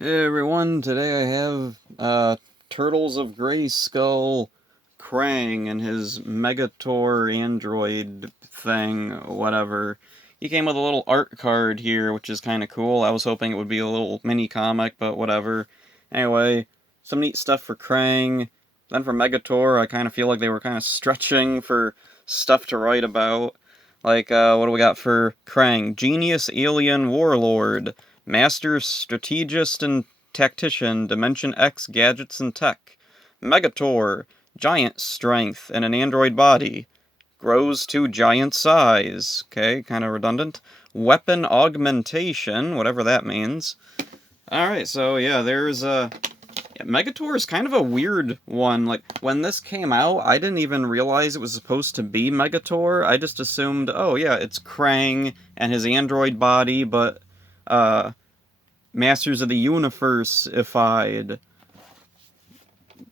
Hey everyone, today I have Turtles of Grayskull Krang and his Megator android thing, whatever. He came with a little art card here, which is kind of cool. I was hoping it would be a little mini comic, but whatever. Anyway, some neat stuff for Krang. Then for Megator, I kind of feel like they were kind of stretching for stuff to write about. Like, what do we got for Krang? Genius Alien Warlord. Master Strategist and Tactician, Dimension X Gadgets and Tech. Megator, Giant Strength and an android body. Grows to giant size. Okay, kind of redundant. Weapon Augmentation, whatever that means. Alright, so yeah, there's Megator is kind of a weird one. Like, when this came out, I didn't even realize it was supposed to be Megator. I just assumed, oh yeah, it's Krang and his android body, but, Masters of the Universe-ified.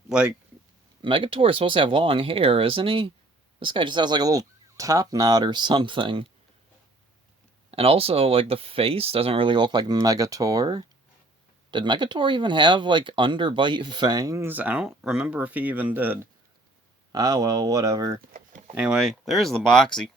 Like, Megator is supposed to have long hair, isn't he? This guy just has like a little top knot or something. And also, like, the face doesn't really look like Megator. Did Megator even have, like, underbite fangs? I don't remember if he even did. Ah, well, whatever. Anyway, there's the box he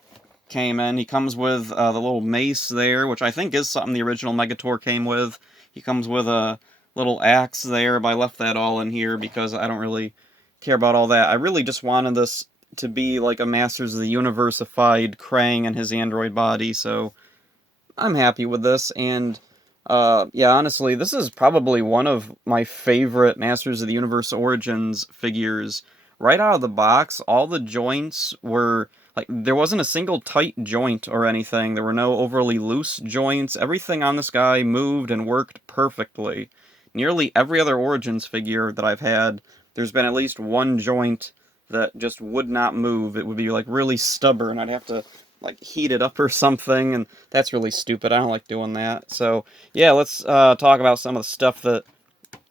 came in. He comes with the little mace there, which I think is something the original Megator came with. He comes with a little axe there, but I left that all in here because I don't really care about all that. I really just wanted this to be like a Masters of the Universe-ified Krang and his android body, so I'm happy with this, and yeah, honestly, this is probably one of my favorite Masters of the Universe Origins figures. Right out of the box, all the joints were like there wasn't a single tight joint or anything. There were no overly loose joints. Everything on this guy moved and worked perfectly. Nearly every other Origins figure that I've had, there's been at least one joint that just would not move. It would be like really stubborn. I'd have to like heat it up or something, and that's really stupid. I don't like doing that. So yeah, let's talk about some of the stuff that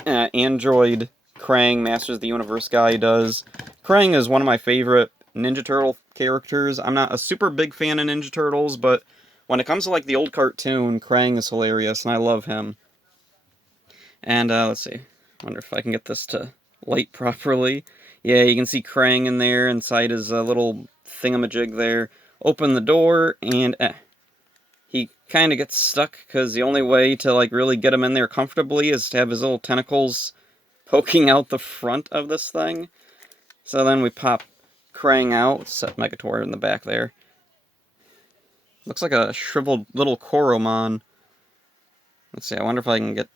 Android Krang, Masters of the Universe guy does. Krang is one of my favorite Ninja Turtle characters. I'm not a super big fan of Ninja Turtles, but when it comes to like the old cartoon, Krang is hilarious, and I love him. And let's see, I wonder if I can get this to light properly. Yeah, you can see Krang in there inside his little thingamajig there. Open the door, and he kind of gets stuck because the only way to like really get him in there comfortably is to have his little tentacles poking out the front of this thing. So then we pop Krang out, set Megator in the back there. Looks like a shriveled little Koromon. Let's see, I wonder if I can get,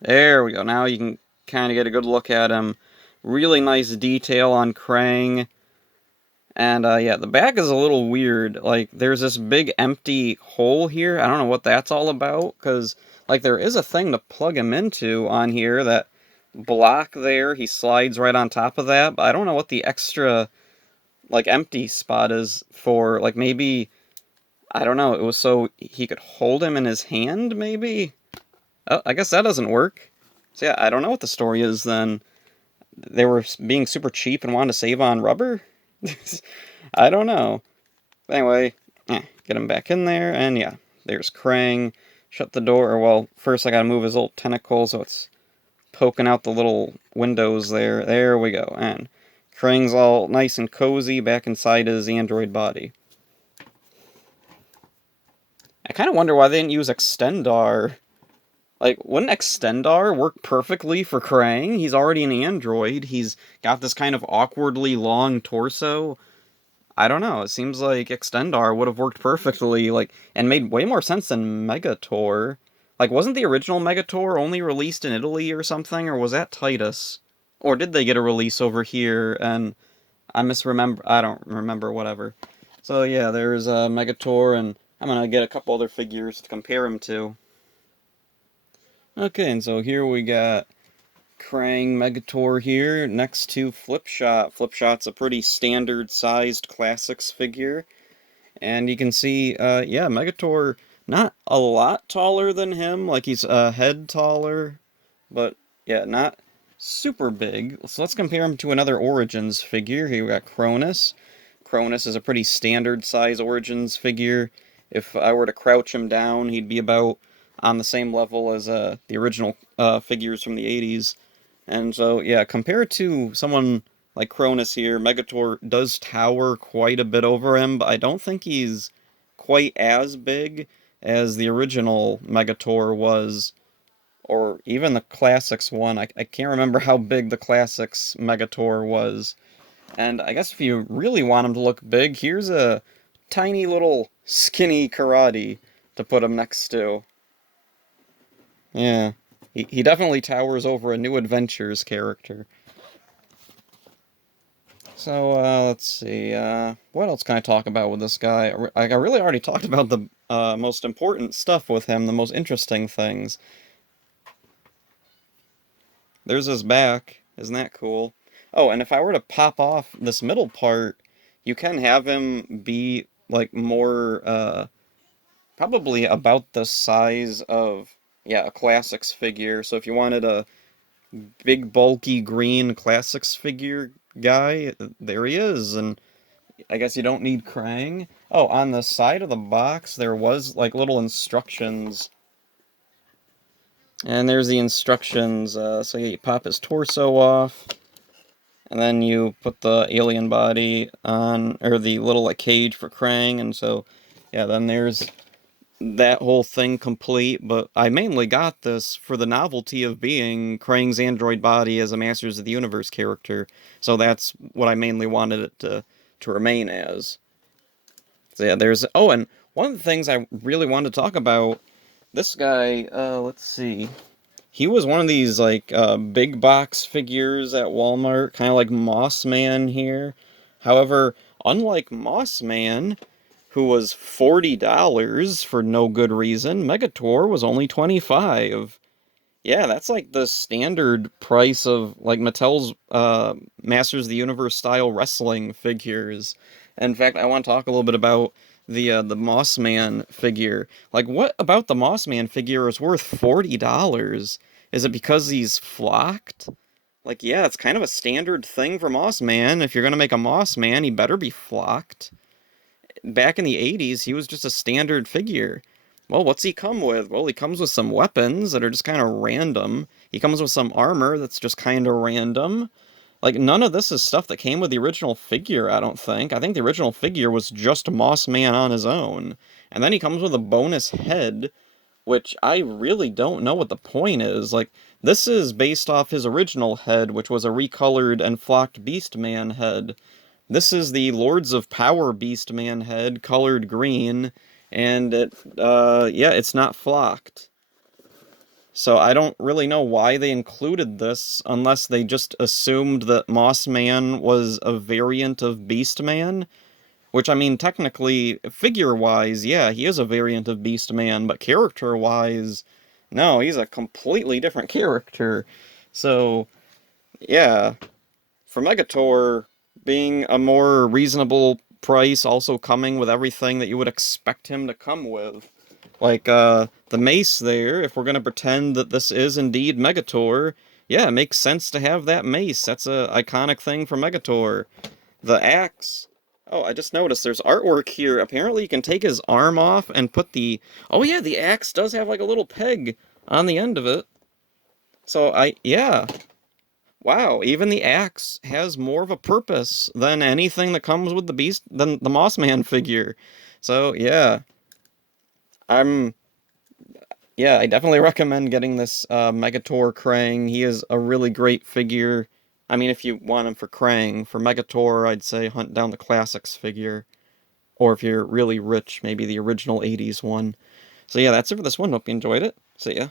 there we go. Now you can kind of get a good look at him. Really nice detail on Krang. And, yeah, the back is a little weird. Like, there's this big empty hole here. I don't know what that's all about, because, like, there is a thing to plug him into on here, that block there. He slides right on top of that, but I don't know what the extra, like, empty spot is for. Like, maybe, I don't know, it was so he could hold him in his hand, maybe? Oh, I guess that doesn't work. So, yeah, I don't know what the story is, then. They were being super cheap and wanted to save on rubber? I don't know. Anyway, get him back in there, and yeah, there's Krang. Shut the door, or well, first I gotta move his little tentacle so it's poking out the little windows there. There we go, and Krang's all nice and cozy back inside his android body. I kind of wonder why they didn't use Extendar. Like, wouldn't Extendar work perfectly for Krang? He's already an android. He's got this kind of awkwardly long torso. I don't know. It seems like Extendar would have worked perfectly, like, and made way more sense than Megator. Like, wasn't the original Megator only released in Italy or something, or was that Titus? Or did they get a release over here and I misremember? I don't remember. Whatever. So yeah, there's Megator, and I'm gonna get a couple other figures to compare him to. Okay, and so here we got Krang Megator here next to Flipshot. Flipshot's a pretty standard sized classics figure. And you can see, yeah, Megator not a lot taller than him, like he's a head taller, but yeah, not super big. So let's compare him to another Origins figure. Here we got Cronus. Cronus is a pretty standard size Origins figure. If I were to crouch him down, he'd be about on the same level as the original figures from the 80s. And so, yeah, compared to someone like Cronus here, Megator does tower quite a bit over him, but I don't think he's quite as big as the original Megator was, or even the Classics one. I can't remember how big the Classics Megator was. And I guess if you really want him to look big, here's a tiny little skinny karate to put him next to. Yeah. He definitely towers over a New Adventures character. So, let's see, what else can I talk about with this guy? I really already talked about the most important stuff with him, the most interesting things. There's his back. Isn't that cool? Oh, and if I were to pop off this middle part, you can have him be, like, more, probably about the size of, yeah, a Classics figure. So if you wanted a big, bulky, green Classics figure guy, there he is, and I guess you don't need Krang. Oh, on the side of the box, there was, like, little instructions. And there's the instructions. So you pop his torso off, and then you put the alien body on, or the little, like, cage for Krang, and so, yeah, then there's that whole thing complete, but I mainly got this for the novelty of being Krang's android body as a Masters of the Universe character, so that's what I mainly wanted it to remain as. So yeah, there's... Oh, and one of the things I really wanted to talk about, this guy, let's see. He was one of these, like, big box figures at Walmart, kind of like Moss Man here. However, unlike Moss Man, who was $40 for no good reason, Megator was only $25. Yeah, that's like the standard price of, like, Mattel's Masters of the Universe style wrestling figures. In fact, I want to talk a little bit about the Moss Man figure. Like, what about the Moss Man figure is worth $40? Is it because he's flocked? Like, yeah, it's kind of a standard thing for Moss Man. If you're gonna make a Moss Man, he better be flocked. Back in the 80s, he was just a standard figure. Well, what's he come with? Well, he comes with some weapons that are just kind of random. He comes with some armor that's just kind of random. Like, none of this is stuff that came with the original figure, I don't think. I think the original figure was just Moss Man on his own. And then he comes with a bonus head, which I really don't know what the point is. Like, this is based off his original head, which was a recolored and flocked Beast Man head. This is the Lords of Power Beast Man head, colored green, and yeah, it's not flocked. So I don't really know why they included this, unless they just assumed that Moss Man was a variant of Beast Man. Which, I mean, technically, figure-wise, yeah, he is a variant of Beast Man, but character-wise, no, he's a completely different character. So, yeah, for Megator, being a more reasonable price, also coming with everything that you would expect him to come with. Like, the mace there, if we're gonna pretend that this is indeed Megator, yeah, it makes sense to have that mace. That's a iconic thing for Megator. The axe. Oh, I just noticed there's artwork here. Apparently you can take his arm off and put the... Oh yeah, the axe does have like a little peg on the end of it. So yeah. Wow, even the axe has more of a purpose than anything that comes with the beast, than the Mossman figure. So yeah, I'm... Yeah, I definitely recommend getting this Megator Krang. He is a really great figure. I mean, if you want him for Krang, for Megator, I'd say hunt down the Classics figure. Or if you're really rich, maybe the original 80s one. So yeah, that's it for this one. Hope you enjoyed it. See ya.